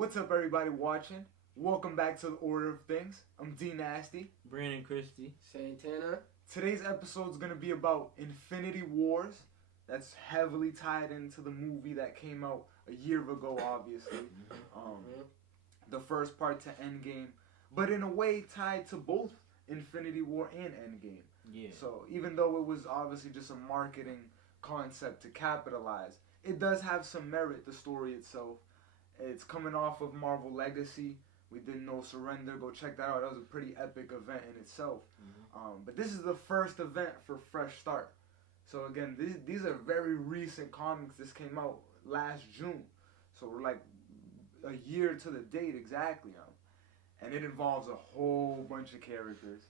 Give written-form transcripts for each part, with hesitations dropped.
What's up, everybody watching? Welcome back to the Order of Things. I'm D Nasty. Brandon Christie. Santana. Today's episode is going to be about Infinity Wars. That's heavily tied into the movie that came out a year ago, obviously. The first part to Endgame, but in a way tied to both Infinity War and Endgame. Yeah. So even though it was obviously just a marketing concept to capitalize, it does have some merit, the story itself. It's coming off of Marvel Legacy. We did No Surrender. Go check that out. That was a pretty epic event in itself. But this is the first event for Fresh Start. So again, these are very recent comics. This came out last June. So we're like a year to the date exactly. And it involves a whole bunch of characters,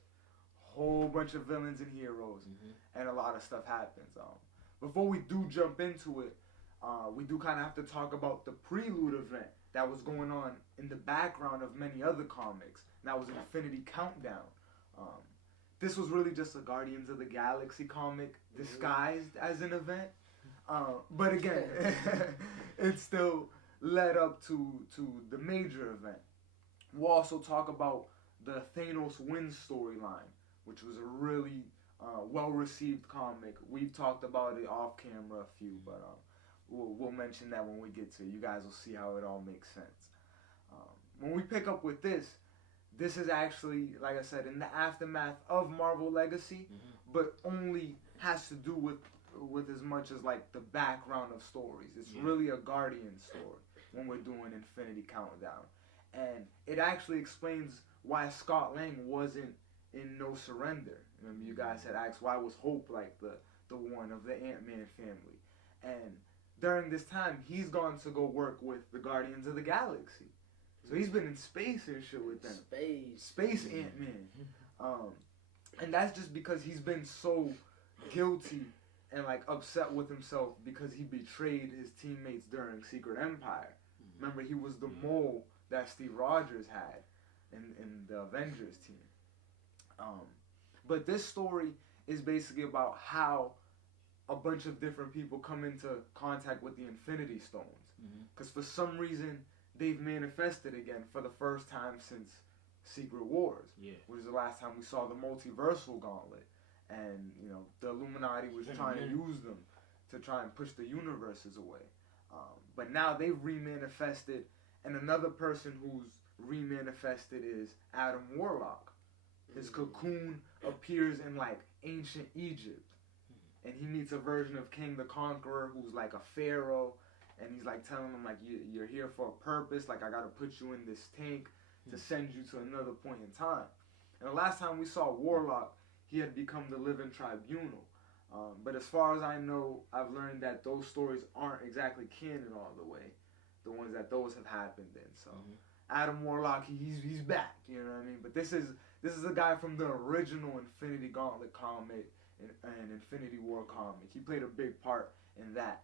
whole bunch of villains and heroes, and a lot of stuff happens. Before we do jump into it, we do kind of have to talk about the prelude event that was going on in the background of many other comics. And that was Infinity Countdown. This was really just a Guardians of the Galaxy comic disguised as an event. But again, it still led up to the major event. We'll also talk about the Thanos wins storyline, which was a really well-received comic. We've talked about it off camera a few, but we'll mention that when we get to it. You guys will see how it all makes sense. When we pick up with this is actually, like I said, in the aftermath of Marvel Legacy, but only has to do with as much as like the background of stories. It's really a Guardian story when we're doing Infinity Countdown. And it actually explains why Scott Lang wasn't in No Surrender. Remember, you guys had asked why was Hope like the one of the Ant-Man family. And during this time, he's gone to go work with the Guardians of the Galaxy. So he's been in space and shit with them. Space Ant-Man. And that's just because he's been so guilty and like upset with himself because he betrayed his teammates during Secret Empire. Remember, he was the mole that Steve Rogers had in the Avengers team. But this story is basically about how a bunch of different people come into contact with the Infinity Stones. Because for some reason, they've manifested again for the first time since Secret Wars. Which is the last time we saw the multiversal gauntlet. And, you know, the Illuminati was trying to use them to try and push the universes away. But now they've remanifested, and another person who's remanifested is Adam Warlock. His cocoon appears in like ancient Egypt, and he meets a version of King the Conqueror who's like a pharaoh, and he's like telling him like you're here for a purpose, like I gotta put you in this tank to send you to another point in time. And the last time we saw Warlock, he had become the living tribunal. But as far as I know, I've learned that those stories aren't exactly canon all the way, the ones that those have happened in. So Adam Warlock, he's back, you know what I mean? But this is a guy from the original Infinity Gauntlet comic and Infinity War comic. He played a big part in that.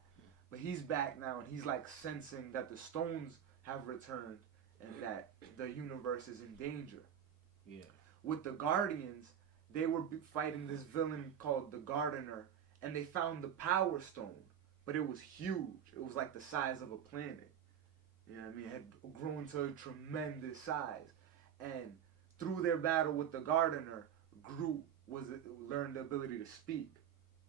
But he's back now, and he's like sensing that the stones have returned and that the universe is in danger. With the Guardians, they were fighting this villain called the Gardener, and they found the Power Stone, but it was huge. It was like the size of a planet. You know what I mean? It had grown to a tremendous size. And through their battle with the Gardener, Groot learned the ability to speak.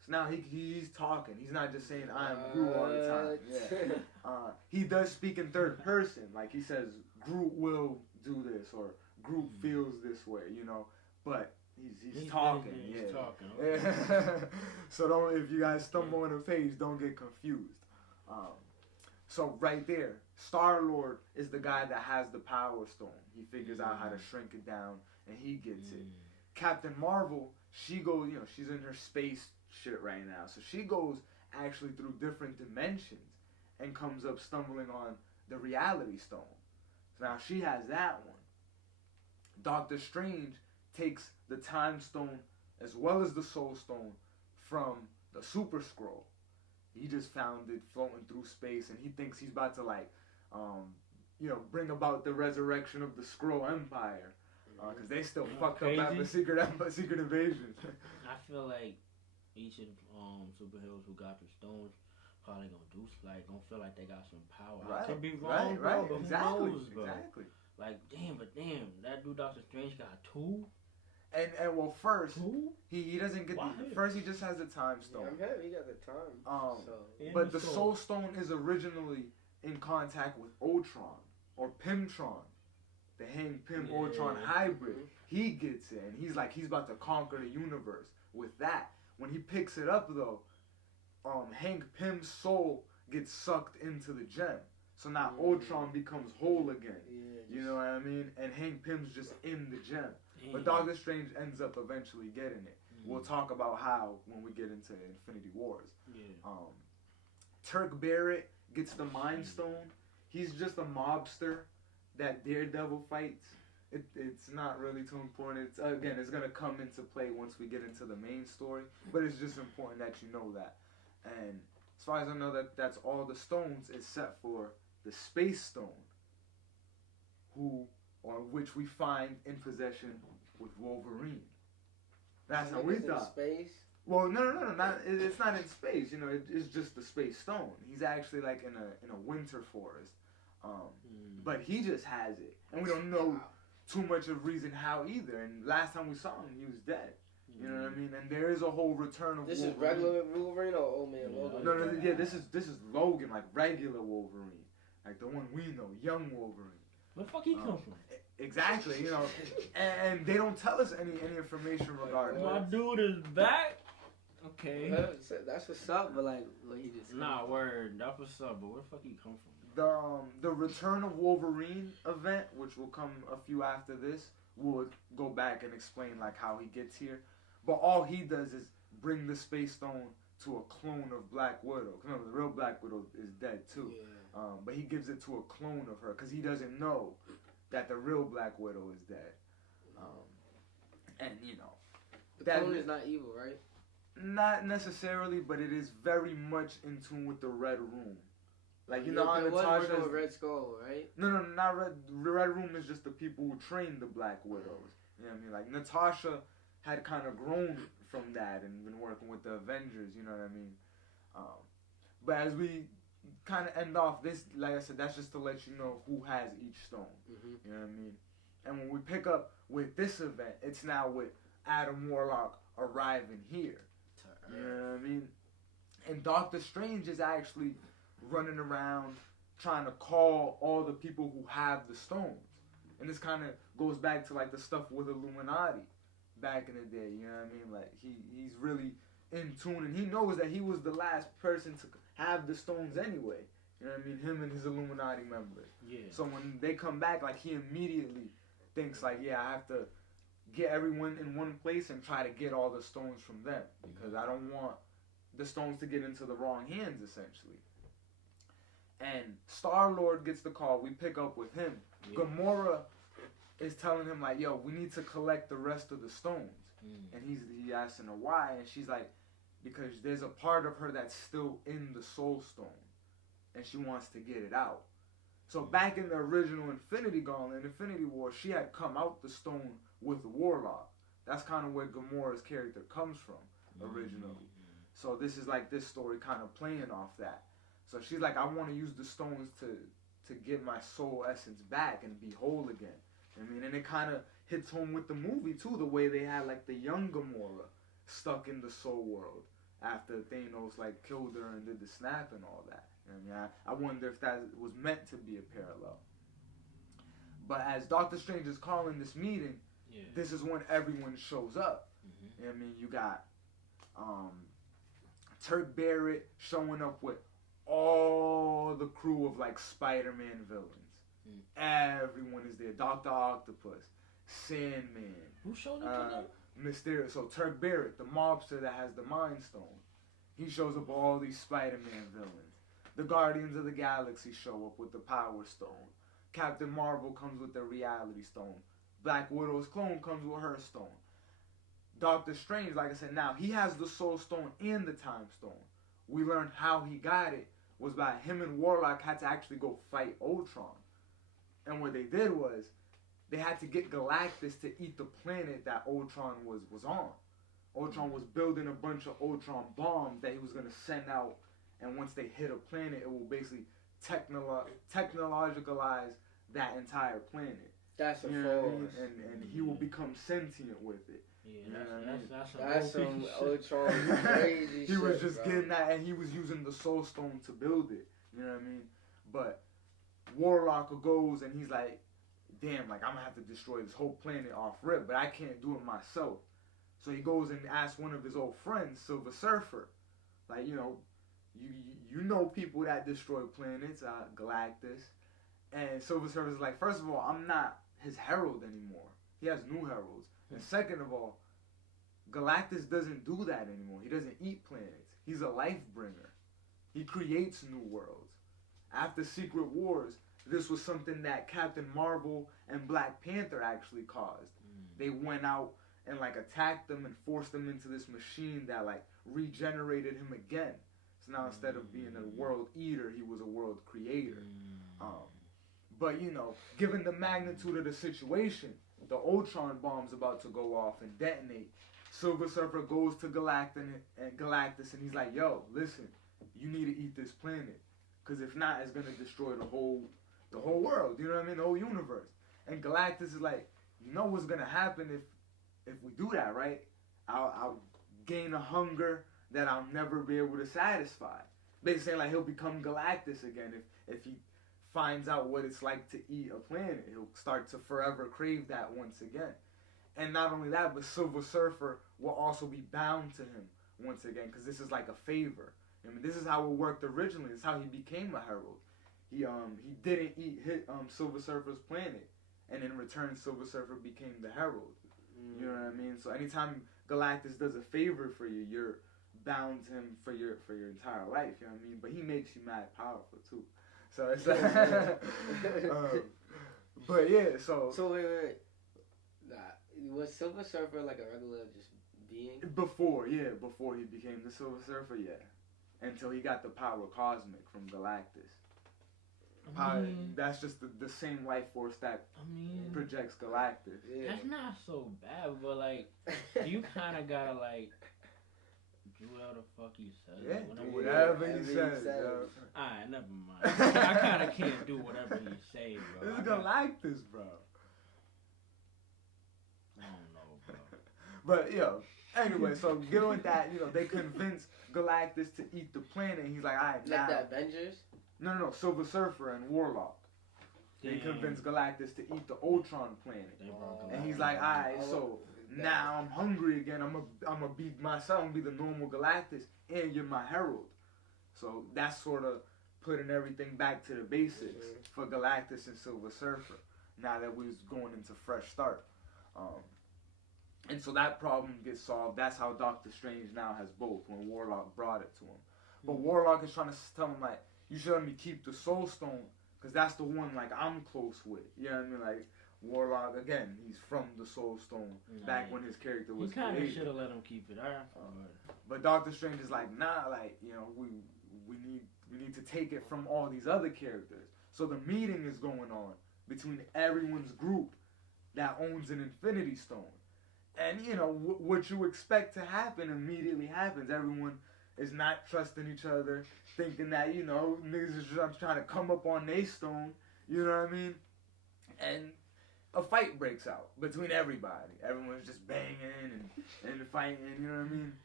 So now he's talking. He's not just saying, I am Groot all the time. He does speak in third person. Like he says, Groot will do this, or Groot feels this way, you know. But he's talking. He's talking. Okay. So if you guys stumble on a page, don't get confused. So right there, Star-Lord is the guy that has the Power Stone. He figures out how to shrink it down, and he gets it. Captain Marvel, she goes, you know, she's in her space shit right now. So she goes actually through different dimensions and comes up stumbling on the Reality Stone. So now she has that one. Doctor Strange takes the Time Stone as well as the Soul Stone from the Super Skrull. He just found it floating through space, and he thinks he's about to like, you know, bring about the resurrection of the Skrull Empire, because they still fucked up after Secret Invasion. I feel like each of superheroes who got the stones probably gonna do gonna feel like they got some power. Right, I could be wrong, bro, but exactly, who knows, bro? Exactly. Like, damn, that dude Doctor Strange got 2. And well, first Two? he doesn't get Why? First he just has the time stone. Yeah, I'm happy he got the time. But the soul stone is originally in contact with Ultron or Pymtron, the Hank Pym Ultron hybrid. He gets it, and he's about to conquer the universe with that. When he picks it up though, Hank Pym's soul gets sucked into the gem. So now Ultron becomes whole again. You know what I mean? And Hank Pym's just in the gem. But Doctor Strange ends up eventually getting it. We'll talk about how when we get into Infinity Wars. Turk Barrett gets the Mind Stone. He's just a mobster that Daredevil fights. It's not really too important. It's going to come into play once we get into the main story. But it's just important that you know that. And as far as I know, that's all the stones except for the Space Stone, which we find in possession with Wolverine. That's how we thought. Space? Well, no, it's not in space. You know, it's just the Space Stone. He's actually like in a winter forest, but he just has it, and we don't know too much of reason how either. And last time we saw him, he was dead. You know what I mean? And there is a whole return of this Wolverine. Is regular Wolverine or Old Man Logan? No, this is Logan, like regular Wolverine, like the one we know, young Wolverine. Where the fuck he come from? Exactly, you know, and they don't tell us any information regarding my this. dude is back. Okay. That's what's up, but like he just word. That's what's up, but where the fuck he come from? The Return of Wolverine event, which will come a few after this, will go back and explain like how he gets here. But all he does is bring the Space Stone to a clone of Black Widow. Remember, the real Black Widow is dead too. Yeah. But he gives it to a clone of her because he doesn't know that the real Black Widow is dead. And you know, the clone is not evil, right? Not necessarily, but it is very much in tune with the Red Room. Like, you know, Natasha's with Red Skull, right? No, not Red. The Red Room is just the people who train the Black Widows. You know what I mean? Like, Natasha had kind of grown from that and been working with the Avengers. You know what I mean? But as we kind of end off this, like I said, that's just to let you know who has each stone. You know what I mean? And when we pick up with this event, it's now with Adam Warlock arriving here. You know what I mean? And Doctor Strange is actually running around trying to call all the people who have the stones. And this kind of goes back to like the stuff with Illuminati back in the day. You know what I mean? Like he's really in tune, and he knows that he was the last person to have the stones anyway. You know what I mean? Him and his Illuminati members. Yeah. So when they come back, like he immediately thinks like, yeah, I have to get everyone in one place and try to get all the stones from them because I don't want the stones to get into the wrong hands, essentially. And Star-Lord gets the call. We pick up with him. Yeah. Gamora is telling him like, yo, we need to collect the rest of the stones. And he asking her why, and she's like, because there's a part of her that's still in the Soul Stone, and she wants to get it out. So back in the original Infinity Gauntlet, Infinity War, she had come out the stone with Warlock. That's kind of where Gamora's character comes from originally. So this is like this story kind of playing off that. So she's like, I want to use the stones to get my soul essence back and be whole again. I mean, and it kind of hits home with the movie too, the way they had like the young Gamora stuck in the soul world after Thanos like killed her and did the snap and all that. I mean, I wonder if that was meant to be a parallel. But as Doctor Strange is calling this meeting, this is when everyone shows up. You know what I mean? You got Turk Barrett showing up with all the crew of like Spider-Man villains. Everyone is there. Dr. Octopus, Sandman. Who showed up to them? Mysterio. So Turk Barrett, the mobster that has the Mind Stone, he shows up with all these Spider-Man villains. The Guardians of the Galaxy show up with the Power Stone. Captain Marvel comes with the Reality Stone. Black Widow's clone comes with her stone. Doctor Strange, like I said, now he has the Soul Stone and the Time Stone. We learned how he got it was by him and Warlock had to actually go fight Ultron. And what they did was they had to get Galactus to eat the planet that Ultron was on. Ultron was building a bunch of Ultron bombs that he was going to send out and once they hit a planet, it will basically technologicalize that entire planet. That's a you know force. I mean? And he will become sentient with it. Yeah, that's some Ultron crazy shit. He was just bro. getting that, and he was using the Soul Stone to build it. You know what I mean? But Warlock goes and he's like, damn, like I'm gonna have to destroy this whole planet off rip, but I can't do it myself. So he goes and asks one of his old friends, Silver Surfer, like, you know people that destroy planets, Galactus. And Silver Surfer's like, first of all, I'm not his herald anymore. He has new heralds. And second of all, Galactus doesn't do that anymore. He doesn't eat planets. He's a life bringer. He creates new worlds. After Secret Wars, this was something that Captain Marvel and Black Panther actually caused. They went out and like attacked them and forced them into this machine that like regenerated him again. So now instead of being a world eater, he was a world creator. But you know, given the magnitude of the situation, the Ultron bomb's about to go off and detonate. Silver Surfer goes to Galactus and he's like, yo, listen, you need to eat this planet. Because if not, it's going to destroy the whole world. You know what I mean? The whole universe. And Galactus is like, you know what's going to happen if we do that, right? I'll gain a hunger that I'll never be able to satisfy. Basically saying like he'll become Galactus again if he finds out what it's like to eat a planet. He'll start to forever crave that once again. And not only that, but Silver Surfer will also be bound to him once again, because this is like a favor. I mean, this is how it worked originally. This is how he became a herald. He didn't eat Silver Surfer's planet, and in return, Silver Surfer became the herald. You know what I mean? So anytime Galactus does a favor for you, you're bound to him for your entire life. You know what I mean? But he makes you mad powerful too. So it's like, but yeah. So wait. Nah, was Silver Surfer like a regular just being? Before he became the Silver Surfer, yeah. Until he got the power cosmic from Galactus. That's just the same life force that projects Galactus. Yeah. That's not so bad, but like, you kind of gotta like do whatever the fuck he says. Yeah, do whatever he says. Alright, never mind. I kind of can't do whatever he says, bro. This is Galactus, bro. I don't know, bro. But yo, anyway, so given with that, you know, they convince Galactus to eat the planet. And he's like, all right, like the Avengers. No, Silver Surfer and Warlock. They convince Galactus to eat the Ultron planet. And he's like, alright, so now I'm hungry again. I'm gonna be myself. I'm gonna be the normal Galactus, and you're my herald. So that's sort of putting everything back to the basics for Galactus and Silver Surfer. Now that we're going into fresh start, and so that problem gets solved. That's how Doctor Strange now has both. When Warlock brought it to him, but Warlock is trying to tell him like, you should let me keep the Soul Stone, because that's the one, like, I'm close with. You know what I mean? Like, Warlock, again, he's from the Soul Stone, back when his character was created. You kind of should have let him keep it. But Doctor Strange is like, nah, like, you know, we need to take it from all these other characters. So the meeting is going on between everyone's group that owns an Infinity Stone. And, you know, what you expect to happen immediately happens. Everyone is not trusting each other, thinking that, you know, niggas is just trying to come up on their stone, you know what I mean? And a fight breaks out between everybody. Everyone's just banging and fighting, you know what I mean?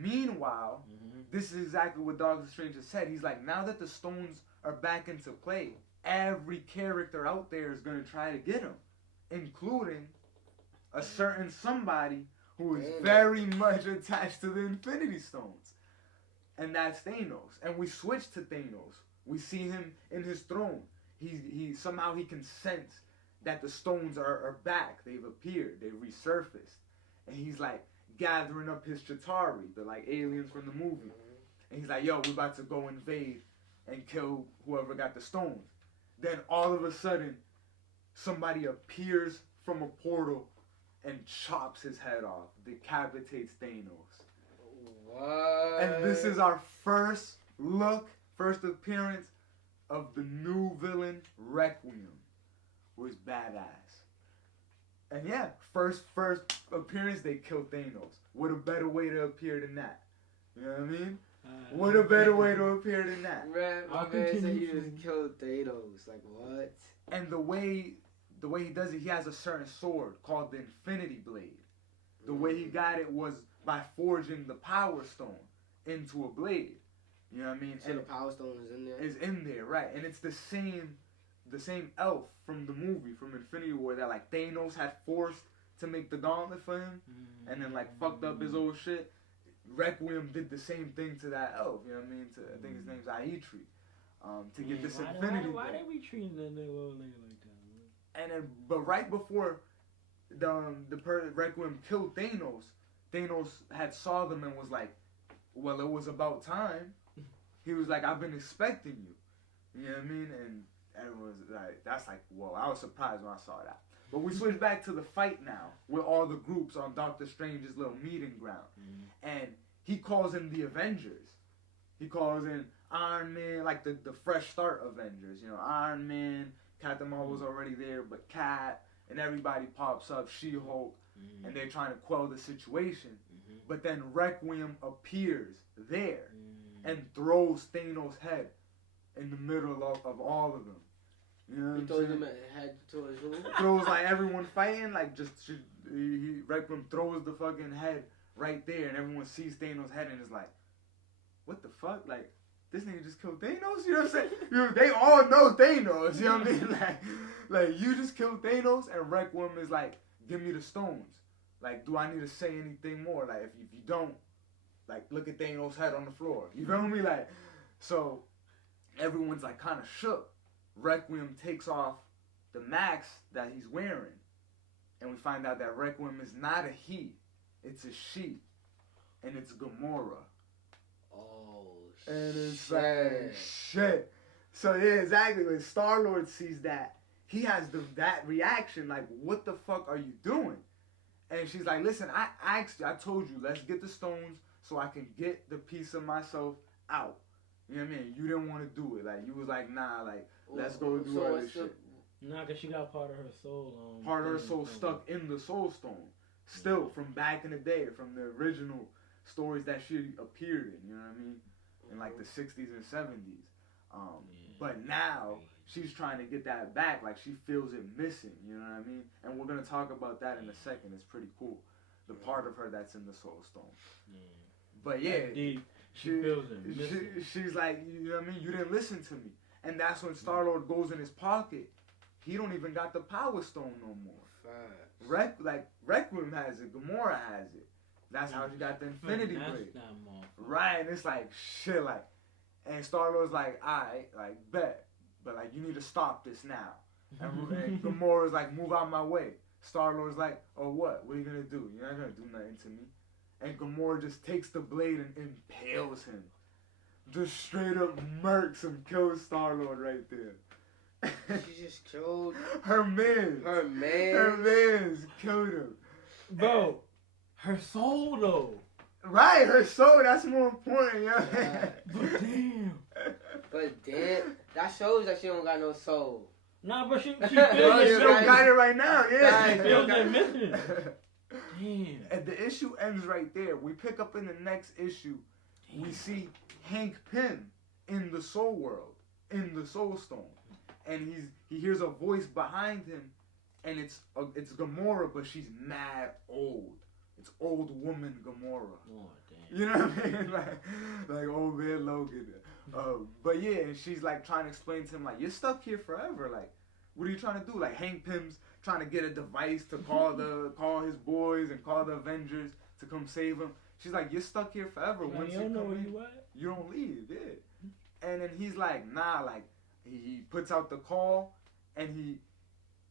Meanwhile, this is exactly what Doctor Strange has said. He's like, now that the stones are back into play, every character out there is going to try to get them, including a certain somebody who is very much attached to the Infinity Stones. And that's Thanos. And we switch to Thanos. We see him in his throne. He somehow he can sense that the stones are back. They've appeared. They've resurfaced. And he's like gathering up his Chitauri, the like aliens from the movie. And he's like, yo, we're about to go invade and kill whoever got the stones. Then all of a sudden, somebody appears from a portal and chops his head off, decapitates Thanos. What? And this is our first appearance of the new villain, Requiem, who is badass. And yeah, first appearance, they kill Thanos. What a better way to appear than that? You know what I mean? What a better way to appear than that? Man, my I'll man said continue he from- just killed Thanos. Like, what? And the way he does it, he has a certain sword called the Infinity Blade. The way he got it was by forging the Power Stone into a blade. You know what I mean? So the Power Stone is in there? Is in there, right? And it's the same elf from the movie, from Infinity War, that like Thanos had forced to make the gauntlet for him, and then like fucked up his old shit. Requiem did the same thing to that elf. You know what I mean? I think his name's Aitri. To get this Infinity. Why they be treating that little old nigga like that? And then, but right before Requiem killed Thanos, Thanos had saw them and was like, "Well, it was about time." He was like, "I've been expecting you." You know what I mean? And everyone was like, "That's like, whoa!" I was surprised when I saw that. But we switch back to the fight now, with all the groups on Doctor Strange's little meeting ground, and he calls in the Avengers. He calls in Iron Man, like the fresh start Avengers. You know, Iron Man, Captain Marvel's already there, but Cap and everybody pops up, She-Hulk, and they're trying to quell the situation. But then Requiem appears there and throws Thanos' head in the middle of all of them. You know what He I'm throws saying? him head towards who? Throws like everyone fighting, like Requiem throws the fucking head right there, and everyone sees Thanos' head and is like, "What the fuck? Like, this nigga just killed Thanos?" You know what I'm saying? They all know Thanos. You know what I mean? Like you just killed Thanos, and Requiem is like, "Give me the stones. Like, do I need to say anything more? Like, if you don't, like, look at Thanos' head on the floor. You feel me? Like, so everyone's like kind of shook. Requiem takes off the mask that he's wearing, and we find out that Requiem is not a he, it's a she, and it's Gamora. Oh, And it's shit. like, shit. So yeah, exactly. When Star-Lord sees that, he has that reaction, like, what the fuck are you doing? And she's like, listen, I told you, let's get the stones so I can get the piece of myself out. You know what I mean? You didn't want to do it. Like, you was like, nah, like, let's go do all this shit. Nah, because she got part of her soul. Part of her soul stuck in the Soul Stone. Still, from back in the day, from the original stories that she appeared in, you know what I mean? In like the 60s and 70s. But now, she's trying to get that back. Like, she feels it missing, you know what I mean? And we're going to talk about that in a second. It's pretty cool. The part of her that's in the Soul Stone. But yeah, she feels it missing. She's like, you know what I mean? You didn't listen to me. And that's when Star-Lord goes in his pocket. He don't even got the Power Stone no more. Requiem has it. Gamora has it. That's how she got the Infinity Blade. Right, and it's like, shit, like, and Star-Lord's like, alright, like, bet. But, like, you need to stop this now. And Gamora's like, move out my way. Star-Lord's like, oh, what? What are you going to do? You're not going to do nothing to me. And Gamora just takes the blade and impales him. Just straight up murks him, kills Star-Lord right there. She just killed her man. Her man. Her man's killed him. Bro, her soul though. Right, her soul, that's more important, yo. But damn. But damn, that shows that she don't got no soul. Nah, but she feels She don't got it right now, yeah. She feels it missing. Damn. And the issue ends right there. We pick up in the next issue. Damn. We see Hank Pym in the Soul World, in the Soul Stone, and he hears a voice behind him, and it's Gamora, but she's mad old. It's old woman Gamora. Oh damn. You know what I mean? like old man Logan. But yeah, and she's like trying to explain to him like, you're stuck here forever. Like, what are you trying to do? Like Hank Pym's trying to get a device to call his boys and call the Avengers to come save him. She's like, you're stuck here forever. Like, Once you don't know where in, you at? you don't leave, yeah. And then he's like, nah, like he puts out the call and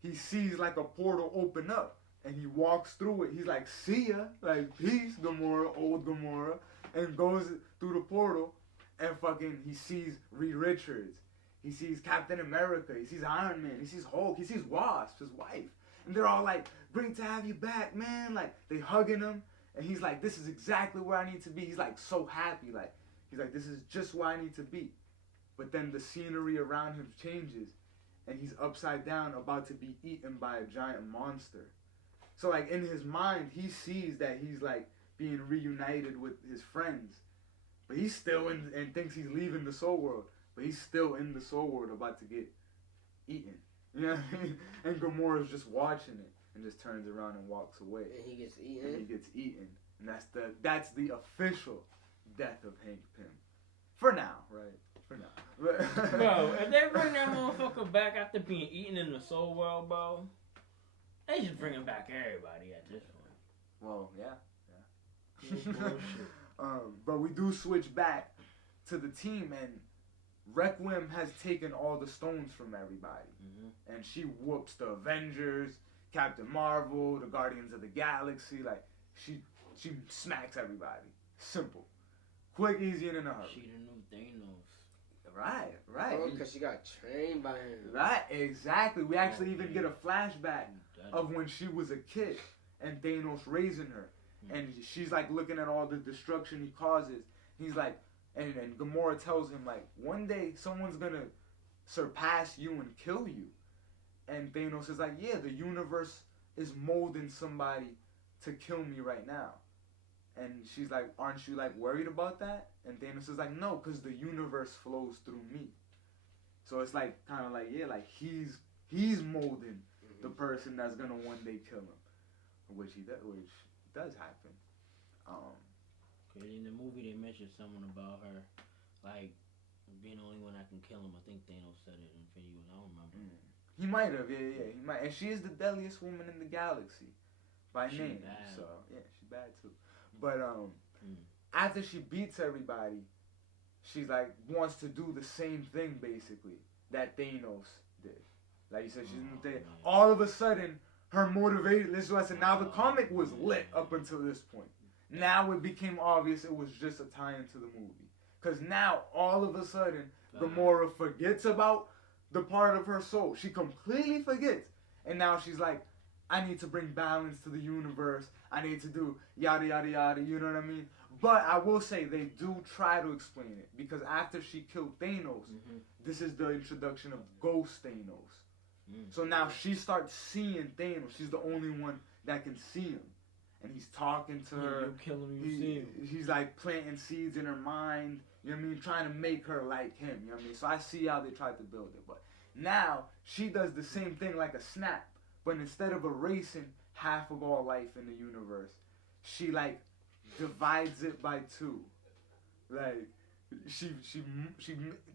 he sees like a portal open up and he walks through it. He's like, see ya, like peace, Gamora, old Gamora, and goes through the portal and fucking he sees Reed Richards. He sees Captain America. He sees Iron Man. He sees Hulk. He sees Wasp, his wife. And they're all like, great to have you back, man. Like, they hugging him. And he's like, this is exactly where I need to be. He's like so happy. Like, he's like, this is just where I need to be. But then the scenery around him changes. And he's upside down about to be eaten by a giant monster. So, like, in his mind, he sees that he's, like, being reunited with his friends. but he's still in and thinks he's leaving the soul world, but he's still in the soul world about to get eaten. You know what I mean? And Gamora's just watching it and just turns around and walks away. And he gets eaten. And he gets eaten, and that's the official death of Hank Pym. For now, right? For now. Bro, if they bring that motherfucker back after being eaten in the soul world, bro, they just bringing back everybody at this point. Well, yeah. Bullshit. But we do switch back to the team, and Requiem has taken all the stones from everybody, and she whoops the Avengers, Captain Marvel, the Guardians of the Galaxy. Like she smacks everybody. Simple, quick, easy, and in a hurry. She the new Thanos. Right. Oh, because she got trained by him. Right, exactly. We actually even get a flashback of when she was a kid and Thanos raising her. And she's like looking at all the destruction he causes. He's like, and Gamora tells him like, one day someone's gonna surpass you and kill you. And Thanos is like, yeah, the universe is molding somebody to kill me right now. And she's like, aren't you like worried about that? And Thanos is like, no, because the universe flows through me. So it's like kind of like, yeah, like he's molding the person that's gonna one day kill him, which does happen. In the movie they mentioned something about her, like being the only one that can kill him. I think Thanos said it in Infinity War. I don't remember. He might have, yeah, he might. And she is the deadliest woman in the galaxy by name. Bad. So yeah, she's bad too. But after she beats everybody, she's like wants to do the same thing basically that Thanos did. Like you said, all of a sudden her motivation. This was now the comic was lit up until this point. Now it became obvious it was just a tie-in to the movie. Because now, all of a sudden, Gamora forgets about the part of her soul. She completely forgets. And now she's like, I need to bring balance to the universe. I need to do yada, yada, yada. You know what I mean? But I will say, they do try to explain it. Because after she killed Thanos, this is the introduction of Ghost Thanos. So now she starts seeing Thanos. She's the only one that can see him. And he's talking to her. You kill him, you see him. He's like planting seeds in her mind. You know what I mean? Trying to make her like him. You know what I mean? So I see how they tried to build it. But now she does the same thing like a snap. But instead of erasing half of all life in the universe, she like divides it by 2. Like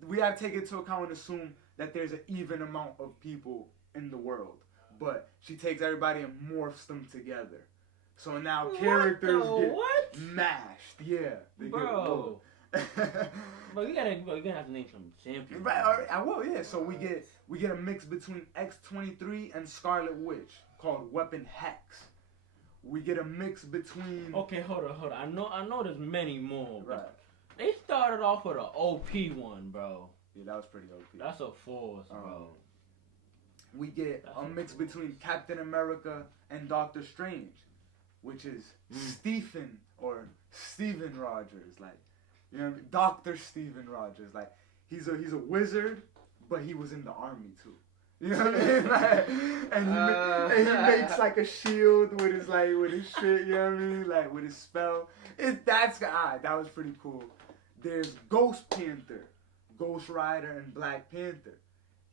we gotta take into account and assume that there's an even amount of people in the world. But she takes everybody and morphs them together. So now characters get mashed. Yeah, they bro. But you gotta have to name some champions. Right, all right, I will. Yeah. So we get a mix between X-23 and Scarlet Witch called Weapon Hex. We get a mix between. Okay, hold on. I know there's many more. Right. They started off with an OP one, bro. Yeah, that was pretty OP. That's a force, bro. We get a mix between Captain America and Doctor Strange, which is Stephen Rogers, like, you know what I mean? Dr. Stephen Rogers, like he's a wizard, but he was in the army too. You know what I mean? Like, and he makes like a shield with his shit. You know what I mean? Like with his spell. That was pretty cool. There's Ghost Panther, Ghost Rider, and Black Panther.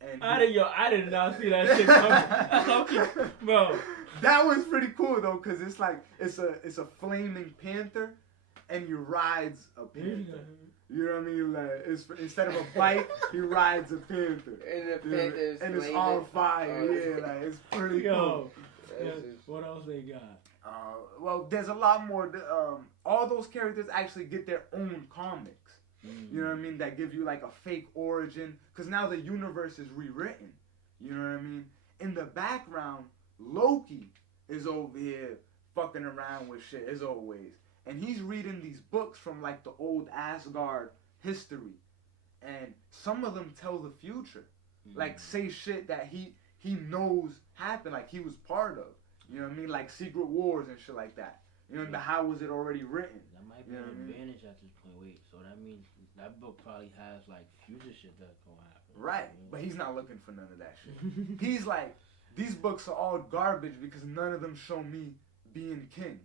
And I did not see that shit coming. Bro. That was pretty cool though, cause it's like it's a flaming panther, and he rides a panther. You know what I mean? Like instead of a bike, he rides a panther. And the panther and it's on fire. Yeah, like it's pretty cool. What else they got? Well, there's a lot more. All those characters actually get their own comics. You know what I mean? That give you like a fake origin, cause now the universe is rewritten. You know what I mean? In the background, Loki is over here fucking around with shit as always. And he's reading these books from like the old Asgard history. And some of them tell the future. Like say shit that he knows happened, like he was part of. You know what I mean? Like Secret Wars and shit like that. You know, how was it already written? That might be an advantage at this point. Wait, so that means that book probably has like future shit that's gonna happen. Right, but he's not looking for none of that shit. He's like, these books are all garbage because none of them show me being king.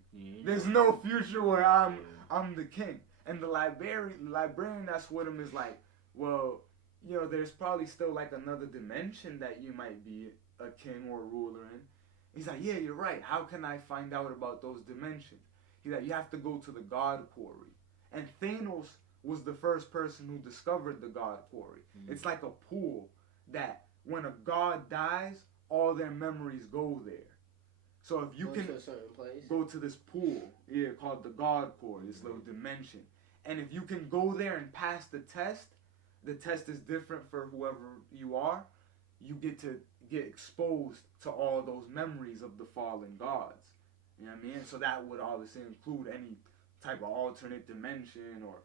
There's no future where I'm the king. And the librarian that's with him is like, well, you know, there's probably still like another dimension that you might be a king or a ruler in. He's like, yeah, you're right. How can I find out about those dimensions? He's like, you have to go to the God Quarry. And Thanos was the first person who discovered the God Quarry. It's like a pool that when a god dies, all their memories go there. So if you can to a certain place. go to this pool, yeah, called the God Quarry, this little dimension. And if you can go there and pass the test is different for whoever you are. You get to get exposed to all those memories of the fallen gods. You know what I mean? So that would obviously include any type of alternate dimension or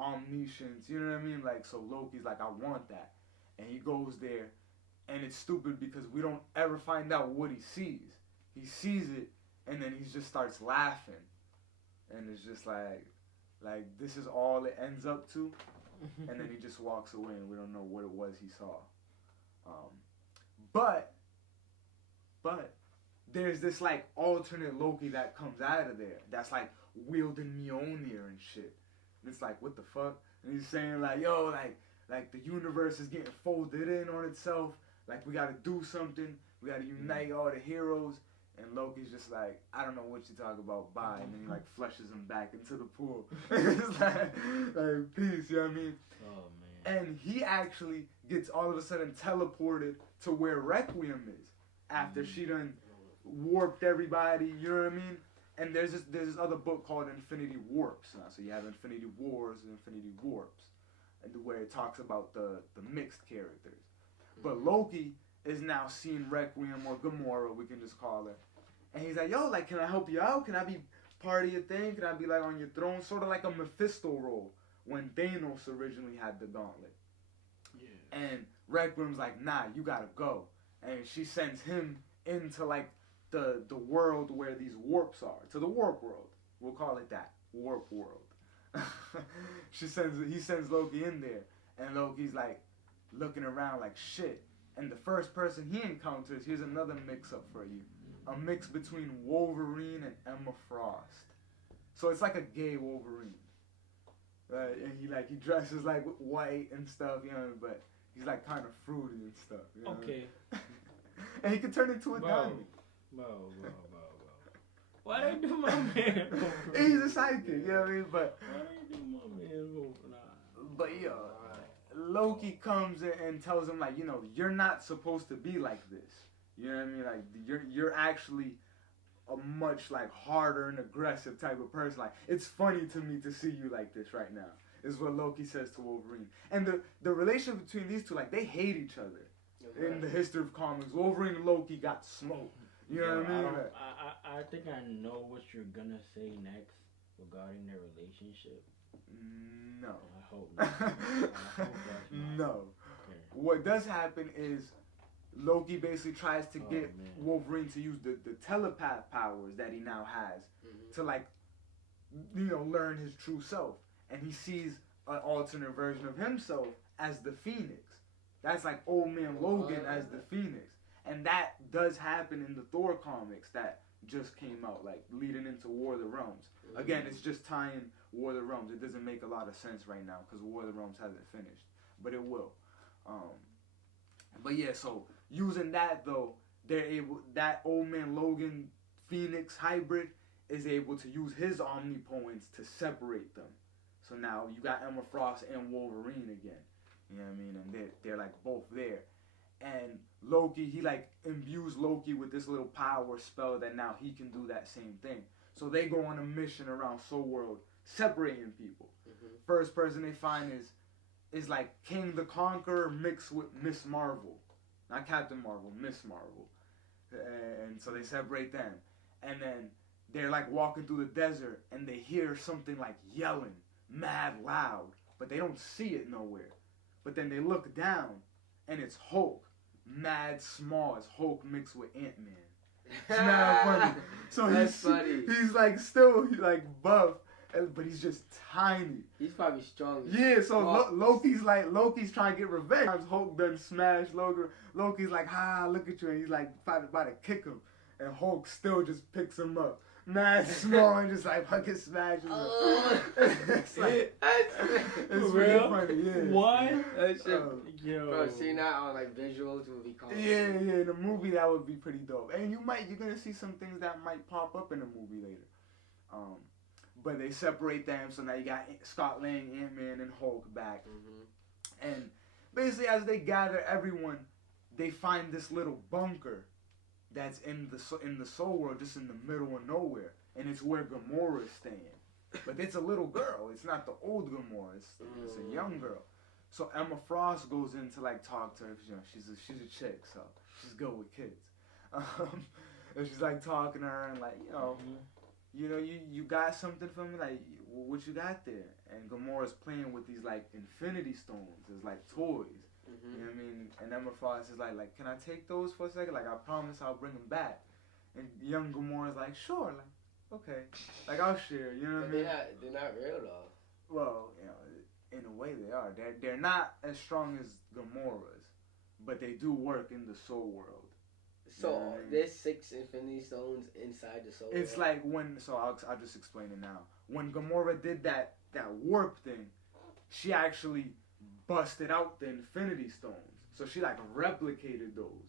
omniscience. You know what I mean? Like, so Loki's like, I want that. And he goes there, and it's stupid because we don't ever find out what he sees. He sees it, and then he just starts laughing. And it's just like this is all it ends up to. And then he just walks away, and we don't know what it was he saw. But there's this like alternate Loki that comes out of there that's like wielding Mjolnir and shit. And it's like, what the fuck? And he's saying like, yo, like the universe is getting folded in on itself. Like we gotta do something. We gotta unite all the heroes. And Loki's just like, I don't know what you talk about, bye. And then he like flushes him back into the pool. It's like peace, you know what I mean? Oh man. And he actually gets all of a sudden teleported to where Requiem is after she done warped everybody, you know what I mean? And there's this other book called Infinity Warps. So you have Infinity Wars and Infinity Warps, and where it talks about the mixed characters. But Loki is now seeing Requiem or Gamora, we can just call her. And he's like, yo, like, can I help you out? Can I be part of your thing? Can I be like on your throne? Sort of like a Mephisto role when Thanos originally had the gauntlet. Yeah. And Requiem's like, nah, you gotta go. And she sends him into like the world where these warps are, to the warp world. We'll call it that, warp world. He sends Loki in there, and Loki's like looking around like shit. And the first person he encounters, here's another mix-up for you. A mix between Wolverine and Emma Frost. So it's like a gay Wolverine. And he dresses like white and stuff, you know, but he's like kind of fruity and stuff. You know? Okay. And he can turn into a diamond. Bro. Why they do my man over? He's a psychic, you know what I mean? But why they do my man over? But yo, Loki comes in and tells him like, you know, you're not supposed to be like this. You know what I mean? Like you're actually a much like harder and aggressive type of person. Like it's funny to me to see you like this right now. Is what Loki says to Wolverine. And the relationship between these two, like they hate each other. In the history of comics, Wolverine and Loki got smoked. You know what I mean? I think I know what you're gonna say next regarding their relationship. No. I hope not. I hope that's not. No. Okay. What does happen is Loki basically tries to get Wolverine to use the telepath powers that he now has to like, you know, learn his true self. And he sees an alternate version of himself as the Phoenix. That's like Old Man Logan as the Phoenix. And that does happen in the Thor comics that just came out, like leading into War of the Realms. Again, it's just tying War of the Realms. It doesn't make a lot of sense right now because War of the Realms hasn't finished. But it will. But yeah, so using that though, they're able, that Old Man Logan Phoenix hybrid is able to use his omnipoence to separate them. So now you got Emma Frost and Wolverine again. You know what I mean? And they're like both there. And Loki, he like imbues Loki with this little power spell that now he can do that same thing. So they go on a mission around Soul World, separating people. First person they find is like King the Conqueror mixed with Miss Marvel. Not Captain Marvel, Miss Marvel. And so they separate them. And then they're like walking through the desert and they hear something like yelling, mad loud, but they don't see it nowhere. But then they look down and it's Hulk, mad small. It's Hulk mixed with Ant-Man. It's mad funny. So he's like still like buff, but he's just tiny. He's probably strong. Yeah, so Loki's trying to get revenge. Hulk done smashed Loki. Loki's like, look at you, and he's like about to kick him. and Hulk still just picks him up. Mad small and just like fucking smashes him. It's like it's really funny, yeah. What? That shit, Yo. bro, seeing that on like visuals would be cool. Yeah, in the movie that would be pretty dope. And you're gonna see some things that might pop up in the movie later. But they separate them, so now you got Scott Lang, Ant-Man, and Hulk back. Mm-hmm. And basically, as they gather everyone, they find this little bunker that's in the soul world, just in the middle of nowhere, and it's where Gamora's staying. But it's a little girl. It's not the old Gamora. It's a young girl. So Emma Frost goes in to like talk to her. You know, she's a chick, so she's good with kids. And she's like talking to her and like, you got something for me? Like, what you got there? And Gamora's playing with these like Infinity Stones. It's like toys. Mm-hmm. You know what I mean? And Emma Frost is like, can I take those for a second? Like, I promise I'll bring them back. And young Gamora's like, sure. Like, okay. Like, I'll share. You know what I mean? They're not real though. Well, in a way they are. They're not as strong as Gamora's, but they do work in the soul world. So You know what I mean? there's 6 Infinity Stones inside the soul. It's world? like when. So I'll just explain it now. When Gamora did that warp thing, she actually busted out the Infinity Stones. So she like replicated those.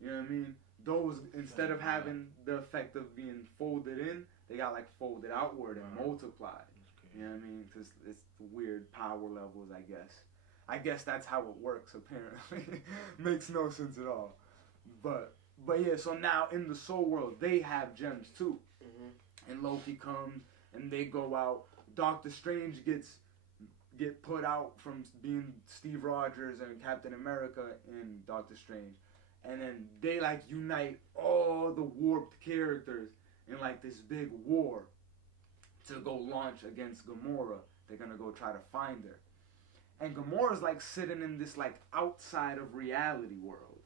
You know what I mean? Those, instead of having the effect of being folded in, they got like folded outward and multiplied. You know what I mean? Because it's weird power levels, I guess. I guess that's how it works, apparently. Makes no sense at all. But yeah, so now in the soul world, they have gems too. Mm-hmm. And Loki comes, and they go out. Doctor Strange get put out from being Steve Rogers and Captain America in Doctor Strange. And then they like unite all the warped characters in like this big war to go launch against Gamora. They're gonna go try to find her. And Gamora's like sitting in this like outside of reality world.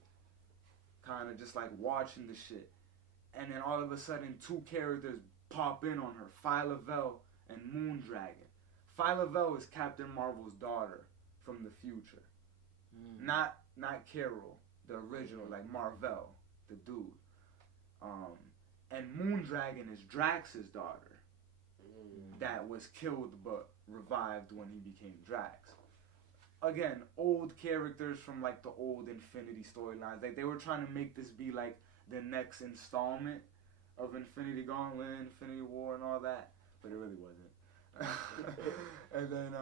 Kind of just like watching the shit. And then all of a sudden 2 characters pop in on her. Phyla-Vell and Moondragon. Phyla-Vell is Captain Marvel's daughter from the future. Not Carol, the original, like Marvel, the dude. And Moondragon is Drax's daughter. That was killed but revived when he became Drax. Again, old characters from like the old Infinity storylines. Like they were trying to make this be like the next installment of Infinity Gauntlet, Infinity War, and all that, but it really wasn't. And then,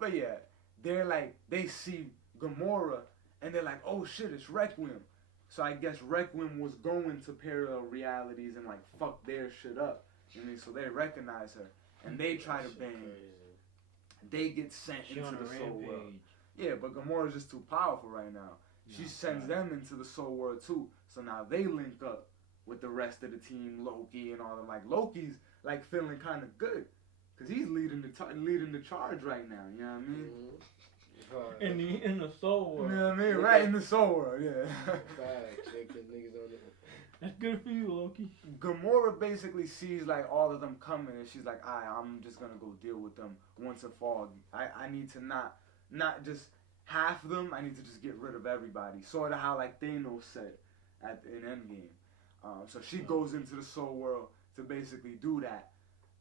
but yeah, they're like, they see Gamora and they're like, oh shit, it's Requiem. So I guess Requiem was going to parallel realities and like fuck their shit up. You know, so they recognize her and they try to bang. They get sent into the soul world. Yeah, but Gamora's just too powerful right now. She sends them into the soul world too. So now they link up with the rest of the team, Loki and all them. Like Loki's like feeling kind of good because he's leading the charge right now. You know what I mean? In the soul world. You know what I mean? Right in the soul world, yeah. That's good for you, Loki. Gamora basically sees like all of them coming and she's like, I'm just gonna go deal with them once and for all. I need to not just half them, I need to just get rid of everybody. Sort of how like Thanos said in Endgame. So she goes into the soul world to basically do that.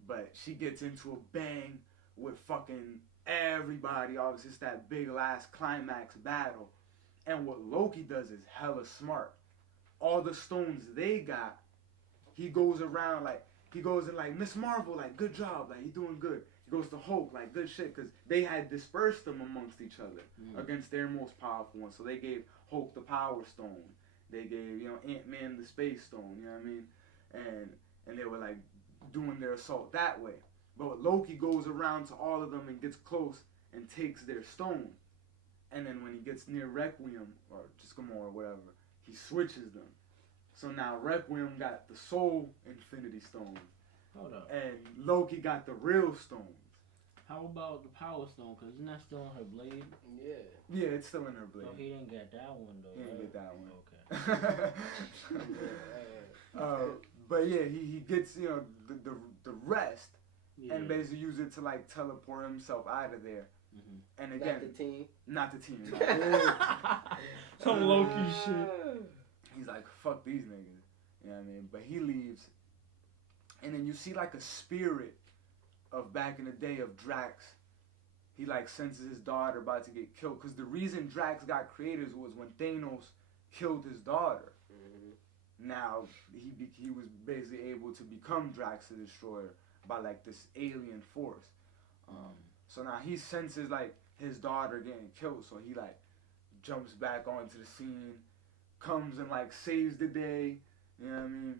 But she gets into a bang with fucking everybody. Obviously, it's that big last climax battle. And what Loki does is hella smart. All the stones they got, he goes around like, he goes in like, Miss Marvel, like, good job, like, you doing good. He goes to Hulk, like, good shit, because they had dispersed them amongst each other against their most powerful one. So they gave Hulk the Power Stone. They gave, Ant-Man the Space Stone, you know what I mean? And they were, like, doing their assault that way. But Loki goes around to all of them and gets close and takes their stone. And then when he gets near Requiem, or just Gamora or whatever, he switches them. So now Requiem got the Soul Infinity Stone. Hold up. And Loki got the real stones. How about the Power Stone? Because isn't that still in her blade? Yeah. Yeah, it's still in her blade. So he didn't get that one, though. He didn't get that one. Okay. But yeah, he gets, the rest. Yeah. And basically use it to like teleport himself out of there. Mm-hmm. And again, not the team. Not the team. Some Loki shit. He's like, fuck these niggas. You know what I mean? But he leaves, and then you see like a spirit of back in the day of Drax. He like senses his daughter about to get killed, because the reason Drax got created was when Thanos killed his daughter. Mm-hmm. Now he was basically able to become Drax the Destroyer by like this alien force. So now he senses like his daughter getting killed, so he like jumps back onto the scene, comes and like saves the day. You know what I mean?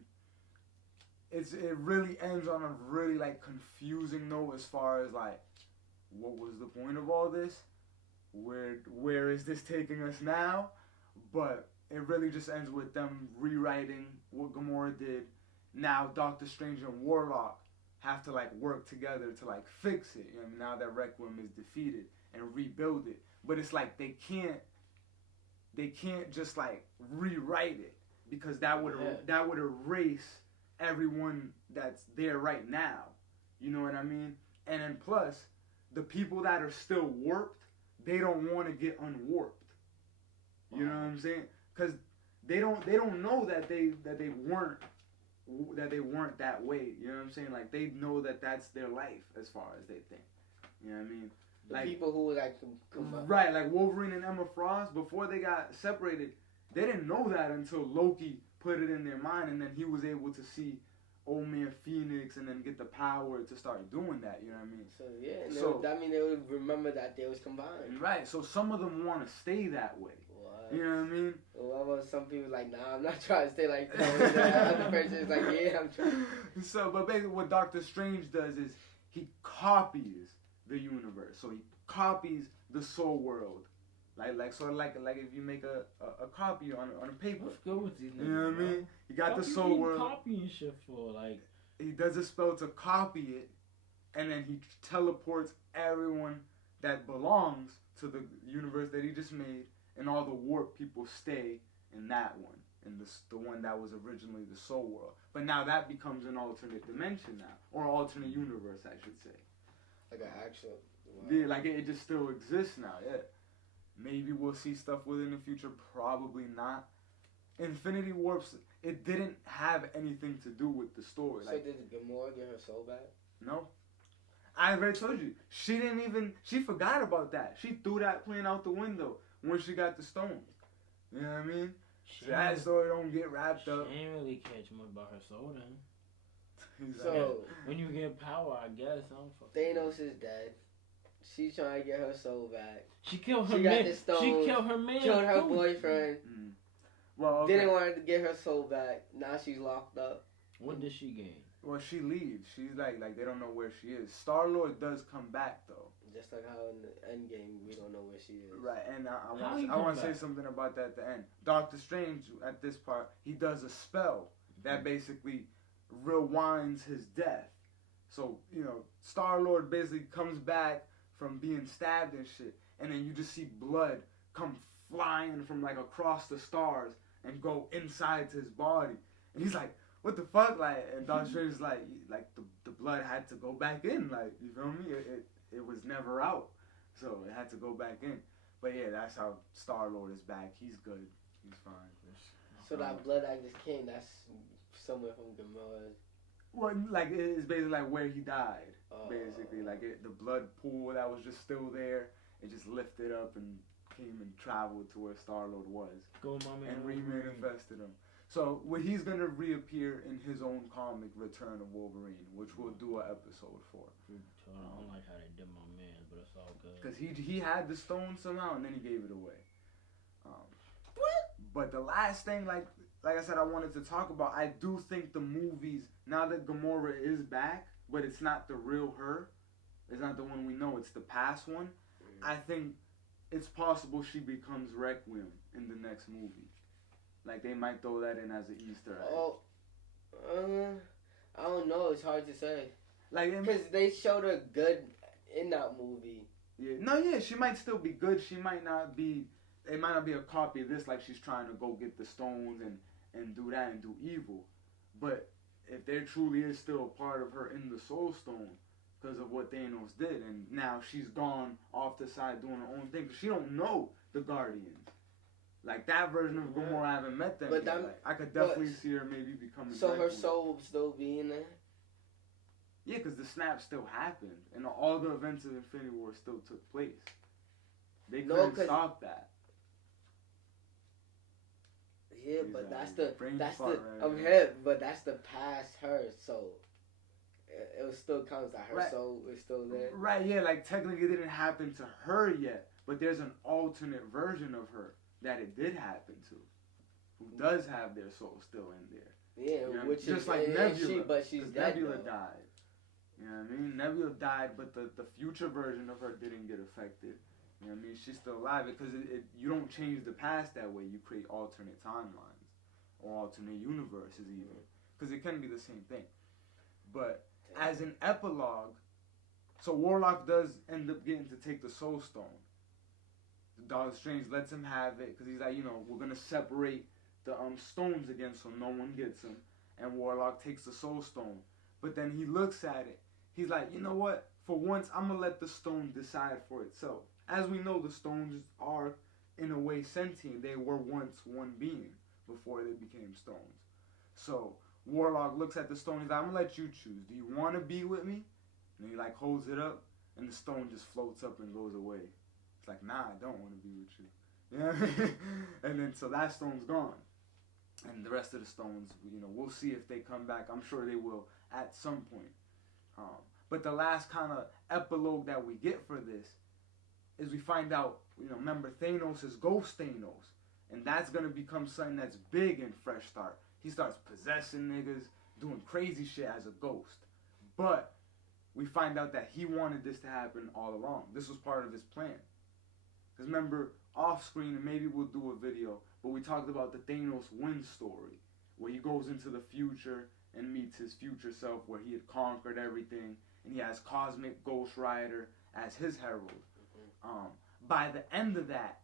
It really ends on a really like confusing note as far as like, what was the point of all this? Where is this taking us now? But it really just ends with them rewriting what Gamora did. Now Doctor Strange and Warlock have to like work together to like fix it. You know, now that Requiem is defeated, and rebuild it. But it's like they can't just like rewrite it, because that would erase everyone that's there right now. You know what I mean? And then plus, the people that are still warped, they don't want to get unwarped. You know what I'm saying? Because they don't know that they weren't that way. You know what I'm saying? Like, they know that that's their life as far as they think. You know what I mean? Like, people who like right, like Wolverine and Emma Frost, before they got separated, they didn't know that until Loki put it in their mind, and then he was able to see Old Man Phoenix and then get the power to start doing that. You know what I mean? So yeah, that mean they would remember that they was combined. Right. So some of them want to stay that way. What? You know what I mean? Well, some people like, nah, I'm not trying to stay like that. The other person is like, yeah, I'm trying. So, but basically, what Doctor Strange does is he copies the universe. So he copies the soul world. Like if you make a copy on a paper. What's good with these niggas? You know what I mean? You got the soul you world. Copying shit for like. He does a spell to copy it, and then he teleports everyone that belongs to the universe that he just made, and all the warp people stay in that one, in the one that was originally the soul world. But now that becomes an alternate dimension now, or alternate universe, I should say. Like an actual. Wow. Yeah, like it just still exists now. Yeah. Maybe we'll see stuff within the future. Probably not. Infinity Warps, it didn't have anything to do with the story. So like, did Gamora get her soul back? No. I already told you. She forgot about that. She threw that plan out the window when she got the stones. You know what I mean? So that story don't get wrapped up. She ain't really catch much about her soul then. So when you get power, I guess. I don't fucking Thanos is dead. She's trying to get her soul back. She killed her she man. Got the stone, she killed her man. Killed her boyfriend. Mm. Well, okay. Didn't want her to get her soul back. Now she's locked up. What did she gain? Well, she leaves. She's like they don't know where she is. Star-Lord does come back though. Just like how in the Endgame we don't know where she is. Right, and I want to say something about that at the end. Doctor Strange at this part, he does a spell that basically rewinds his death. So Star-Lord basically comes back from being stabbed and shit, and then you just see blood come flying from like across the stars and go inside to his body, and he's like, what the fuck? Like, and Doctor Strange is like the blood had to go back in, like, you feel me? It was never out, so it had to go back in. But yeah, that's how Star-Lord is back. He's good. He's fine. So that blood that just came, that's somewhere from Gamora. Well, like, it's basically like where he died. Basically, like the blood pool that was just still there, it just lifted up and came and traveled to where Star-Lord was. Go, my man. And remanifested him. So he's gonna reappear in his own comic, Return of Wolverine, which we'll do an episode for. I don't like how they did my man, but it's all good. Cause he had the stone somehow, and then he gave it away. But the last thing, like I said, I wanted to talk about. I do think the movies, now that Gamora is back, but it's not the real her. It's not the one we know. It's the past one. I think it's possible she becomes Requiem in the next movie. Like, they might throw that in as an Easter egg. I don't know. It's hard to say. Like, because they showed her good in that movie. Yeah, she might still be good. She might not be. It might not be a copy of this. Like, she's trying to go get the stones and do that and do evil. But if there truly is still a part of her in the Soul Stone because of what Thanos did, and now she's gone off the side doing her own thing, 'cause she don't know the Guardians. Like that version of Gamora, I haven't met them But yet. that- Like, I could definitely see her maybe becoming. So her Deadpool. soul will still be in there? Yeah, because the snap still happened, and all the events of Infinity War still took place. They No, couldn't 'cause- stop that. Yeah, He's but like, that's brain the fart right I'm now. hip, but that's the past her soul. It still counts that her Right. soul is still there. Right, yeah, like technically it didn't happen to her yet, but there's an alternate version of her that it did happen to, who does have their soul still in there. Yeah, You know, which just is like and Nebula, but she's 'cause dead. Nebula though. died. You know what I mean? Nebula died, but the future version of her didn't get affected. You know what I mean? She's still alive because you don't change the past that way. You create alternate timelines or alternate universes even, because it can be the same thing. But as an epilogue, so Warlock does end up getting to take the Soul Stone. Doctor Strange lets him have it because he's like, we're gonna separate the stones again so no one gets them. And Warlock takes the Soul Stone, but then he looks at it. He's like, you know what? For once, I'm gonna let the stone decide for itself. As we know, the stones are in a way sentient. They were once one being before they became stones. So Warlock looks at the stone. He's like, I'm gonna let you choose. Do you want to be with me? And he like holds it up, and the stone just floats up and goes away. It's like, nah, I don't want to be with you. You know what I mean? And then so that stone's gone, and the rest of the stones, we'll see if they come back. I'm sure they will at some point. But the last kind of epilogue that we get for this is we find out, remember Thanos is Ghost Thanos, and that's gonna become something that's big in Fresh Start. He starts possessing niggas, doing crazy shit as a ghost. But we find out that he wanted this to happen all along. This was part of his plan. Because remember, off screen, and maybe we'll do a video, but we talked about the Thanos win story, where he goes into the future and meets his future self, where he had conquered everything, and he has Cosmic Ghost Rider as his herald. By the end of that,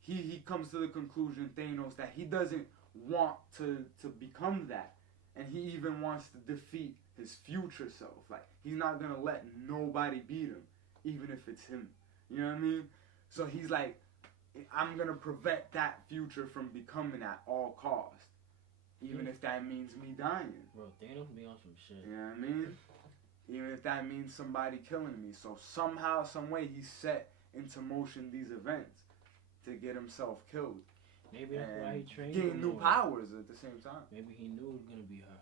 he comes to the conclusion, Thanos, that he doesn't want to become that, and he even wants to defeat his future self. Like, he's not gonna let nobody beat him, even if it's him. You know what I mean? So he's like, I'm gonna prevent that future from becoming at all cost, even if that means me dying. Bro, Thanos be on some shit. You know what I mean? Even if that means somebody killing me. So somehow, some way, he set into motion these events to get himself killed. Maybe that's why he trained. Gain new powers at the same time. Maybe he knew it was gonna be her.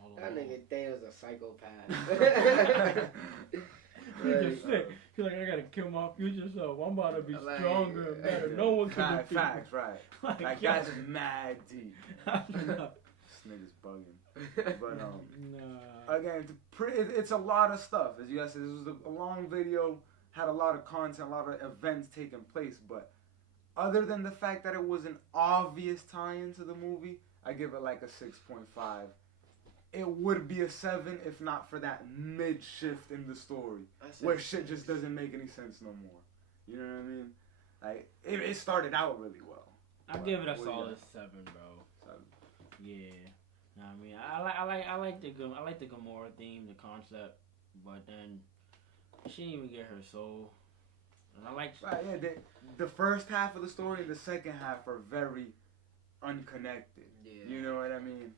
All That along. nigga Thanos a psychopath. He just sick. He's like, I gotta kill my future self. I'm about to be stronger and better. No one can defeat me. Facts, right. Like yo. that's mad deep. This nigga's bugging. But nah. again, it's a lot of stuff. As you guys said, this was a long video, had a lot of content, a lot of events taking place. But other than the fact that it was an obvious tie-in to the movie, I give it like a 6.5. It would be a 7 if not for that mid-shift in the story, where shit just doesn't make any sense no more. You know what I mean? Like, it started out really well. I give it a What do you solid got? 7, bro. 7. Yeah. Nah, I mean, I like the Gamora theme, the concept, but then she didn't even get her soul. And I like. Right, yeah. The first half of the story and the second half are very unconnected. Yeah. You know what I mean?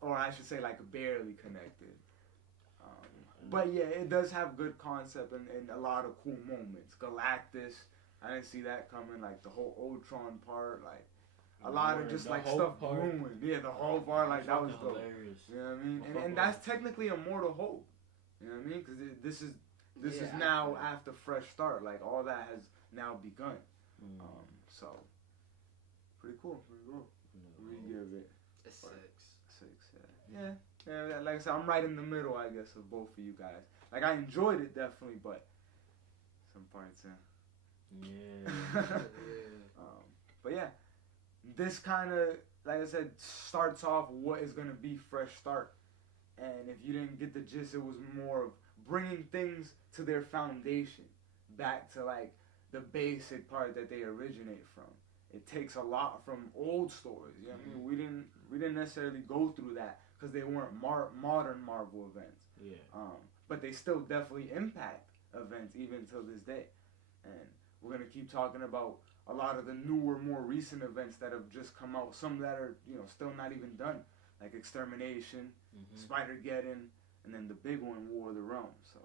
Or I should say, like, barely connected. But yeah, it does have good concept and a lot of cool moments. Galactus, I didn't see that coming. Like the whole Ultron part, like a lot of just The like Hulk stuff part. brewing. Yeah, the whole part, like that was dope. hilarious. You know what I mean? Hulk And that's technically Immortal Hope. You know what I mean? Because this is now after Fresh Start. Like all that has now begun. So pretty cool. Pretty cool. We give it A 6. 6. Yeah. Like I said, I'm right in the middle, I guess, of both of you guys. Like I enjoyed it definitely, but some parts. Yeah. But yeah, this kind of, like I said, starts off what is going to be Fresh Start. And if you didn't get the gist, it was more of bringing things to their foundation, back to like the basic part that they originate from. It takes a lot from old stories. You know what I mean? We didn't necessarily go through that because they weren't modern Marvel events. Yeah. But they still definitely impact events even till this day. And we're gonna keep talking about a lot of the newer, more recent events that have just come out. Some that are, you know, still not even done, like Extermination, Spider-Geddon, and then the big one, War of the Realms. So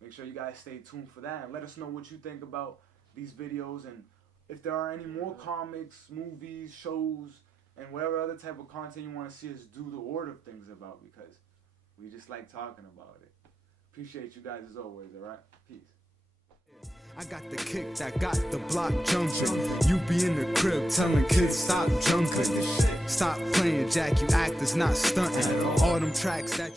make sure you guys stay tuned for that and let us know what you think about these videos, and if there are any more comics, movies, shows, and whatever other type of content you want to see us do the order of things about, because we just like talking about it. Appreciate you guys as always, alright? Peace. I got the kick that got the block jumping. You be in the crib telling kids stop jumping. Stop playing, Jack, you actors not stunting. All them tracks that you